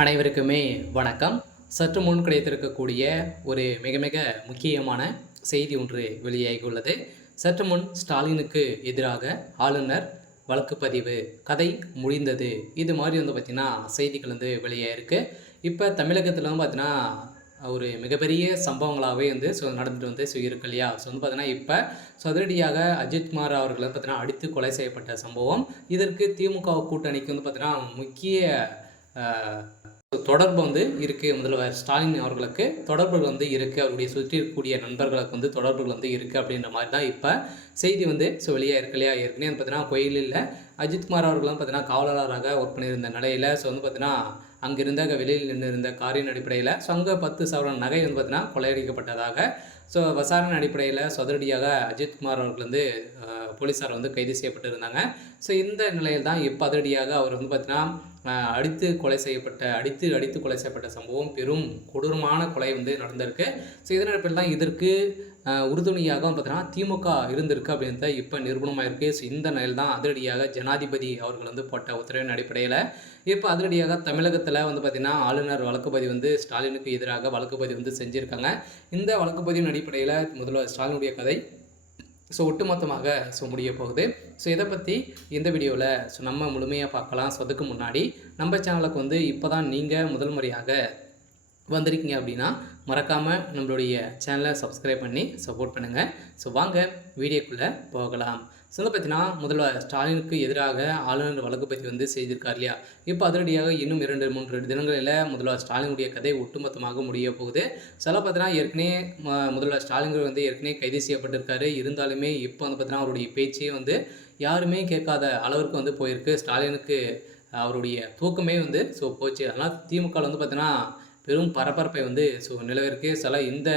அனைவருக்குமே வணக்கம். சற்று முன் கிடைத்திருக்கக்கூடிய ஒரு மிக மிக முக்கியமான செய்தி ஒன்று வெளியாகியுள்ளது. சற்று முன் ஸ்டாலினுக்கு எதிராக ஆளுநர் வழக்குப்பதிவு, கதை முடிந்தது. இது மாதிரி பார்த்திங்கன்னா செய்திகள் வெளியாகிருக்கு. இப்போ தமிழகத்தில் பார்த்திங்கன்னா ஒரு மிகப்பெரிய சம்பவங்களாகவே நடந்துட்டு இருக்கு இல்லையா? பார்த்திங்கன்னா இப்போ அதிரடியாக அஜித்குமார் அவர்கள் பார்த்திங்கன்னா அடித்து கொலை செய்யப்பட்ட சம்பவம். இதற்கு திமுக கூட்டணிக்கு பார்த்திங்கன்னா முக்கிய தொடர்பு இருக்குது. முதல்வர் ஸ்டாலின் அவர்களுக்கு தொடர்புகள் இருக்குது. அவருடைய சுற்றி இருக்கக்கூடிய நண்பர்களுக்கு தொடர்புகள் இருக்குது அப்படின்ற மாதிரி தான் இப்போ செய்தி வெளியாக இருக்கு இல்லையா? ஏற்கனவே பார்த்தீங்கன்னா கோயிலில் அஜித்குமார் அவர்களும் பார்த்தீங்கன்னா காவலராக ஒர்க் பண்ணியிருந்த நிலையில் பார்த்தீங்கன்னா அங்கிருந்த வெளியில் நின்று இருந்த காரின் அடிப்படையில் அங்கே 10 சவரன் நகை பார்த்தீங்கன்னா கொள்ளையடிக்கப்பட்டதாக விசாரணை அடிப்படையில் அதிரடியாக அஜித்குமார் அவர்கள் போலீஸார் கைது செய்யப்பட்டிருந்தாங்க. இந்த நிலையில் தான் இப்போ அதிரடியாக அவர் பார்த்தீங்கன்னா அடித்து கொலை செய்யப்பட்ட சம்பவம் பெரும் கொடூரமான கொலை நடந்திருக்கு. இதன் அடிப்படையில் தான் இதற்கு உறுதுணையாக பார்த்தீங்கன்னா திமுக இருந்திருக்கு அப்படின்னு தான் இப்போ நிரூபணமாயிருக்கு. இந்த நிலையில் தான் அதிரடியாக ஜனாதிபதி அவர்கள் போட்ட உத்தரவின் அடிப்படையில் இப்போ அதிரடியாக தமிழகத்தில் பார்த்திங்கன்னா ஆளுநர் வழக்குப்பதிவு ஸ்டாலினுக்கு எதிராக வழக்குப்பதிவு செஞ்சுருக்காங்க. இந்த வழக்குப்பதிவின் அடிப்படையில் முதல்வர் ஸ்டாலினுடைய கதை ஒட்டுமொத்தமாக முடிய போகுது. இதை பற்றி இந்த வீடியோவில் நம்ம முழுமையாக பார்க்கலாம். அதுக்கு முன்னாடி நம்ம சேனலுக்கு இப்போ தான் நீங்கள் முதல் முறையாக வந்திருக்கீங்க அப்படின்னா மறக்காமல் நம்மளுடைய சேனலை சப்ஸ்கிரைப் பண்ணி சப்போர்ட் பண்ணுங்கள். வாங்க வீடியோக்குள்ளே போகலாம். பார்த்தீங்கன்னா முதல்வர் ஸ்டாலினுக்கு எதிராக ஆளுநர் வழக்குப்பதிவு செய்திருக்கார் இல்லையா? இப்போ அதிரடியாக இன்னும் 2-3 தினங்களில் முதல்வர் ஸ்டாலினுடைய கதை ஒட்டுமொத்தமாக முடிய போகுது. பார்த்தீங்கன்னா ஏற்கனவே முதல்வர் ஸ்டாலின் ஏற்கனவே கைது செய்யப்பட்டிருக்காரு. இருந்தாலுமே இப்போ பார்த்தீங்கன்னா அவருடைய பேச்சே யாருமே கேட்காத அளவிற்கு போயிருக்கு. ஸ்டாலினுக்கு அவருடைய தூக்கமே போச்சு. அதனால் திமுக பார்த்தீங்கன்னா பெரும் பரபரப்பை நிலவிற்கு இந்த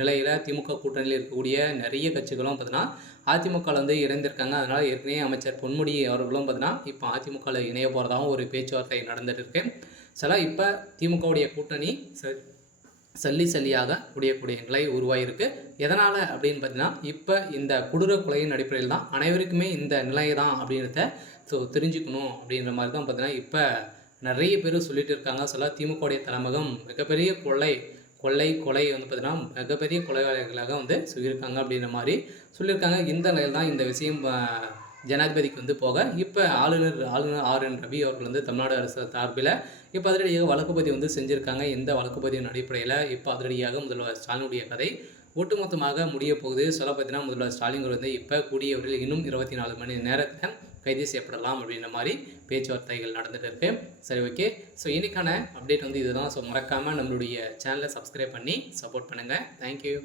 நிலையில் திமுக கூட்டணியில் இருக்கக்கூடிய நிறைய கட்சிகளும் பார்த்தீங்கன்னா அதிமுகவில் இணைந்திருக்காங்க. அதனால் ஏற்கனவே அமைச்சர் பொன்முடி அவர்களும் பார்த்தீங்கன்னா இப்போ அதிமுகவில் இணைய போகிறதாகவும் ஒரு பேச்சுவார்த்தை நடந்துட்டு இருக்கு. இப்போ திமுகவுடைய கூட்டணி சல்லியாக முடியக்கூடிய நிலை உருவாகிருக்கு. எதனால் அப்படின்னு பார்த்தீங்கன்னா இப்போ இந்த கொடூர கொலையின் அடிப்படையில் தான் அனைவருக்குமே இந்த நிலை தான் அப்படின்றத தெரிஞ்சுக்கணும் அப்படின்ற மாதிரி தான் பார்த்தீங்கன்னா இப்போ நிறைய பேர் சொல்லிட்டு இருக்காங்க. திமுகவுடைய தலைமையகம் மிகப்பெரிய கொலை பார்த்தீங்கன்னா மிகப்பெரிய கொலைவாளிகளாக சொல்லியிருக்காங்க அப்படின்ற மாதிரி சொல்லியிருக்காங்க. இந்த நிலையில் தான் இந்த விஷயம் ஜனாதிபதிக்கு போக இப்போ ஆளுநர் RN ரவி அவர்கள் தமிழ்நாடு அரசு சார்பில் இப்போ அதிரடியாக வழக்குப்பதிவு செஞ்சுருக்காங்க. இந்த வழக்குப்பதிவின் அடிப்படையில் இப்போ அதிரடியாக முதல்வர் ஸ்டாலினுடைய கதை ஒட்டுமொத்தமாக முடிய போகுது. பார்த்தீங்கன்னா முதல்வர் ஸ்டாலின் இப்போ கூடியவர்கள் இன்னும் 24 மணி நேரத்தில் கைது செய்யப்படலாம் அப்படின்ற மாதிரி பேச்சுவார்த்தைகள் நடந்துகிட்டு இருக்கு. சரி, ஓகே. இன்றைக்கான அப்டேட் இதுதான். மறக்காமல் நம்மளுடைய சேனலை சப்ஸ்கிரைப் பண்ணி சப்போர்ட் பண்ணுங்கள். தேங்க்யூ.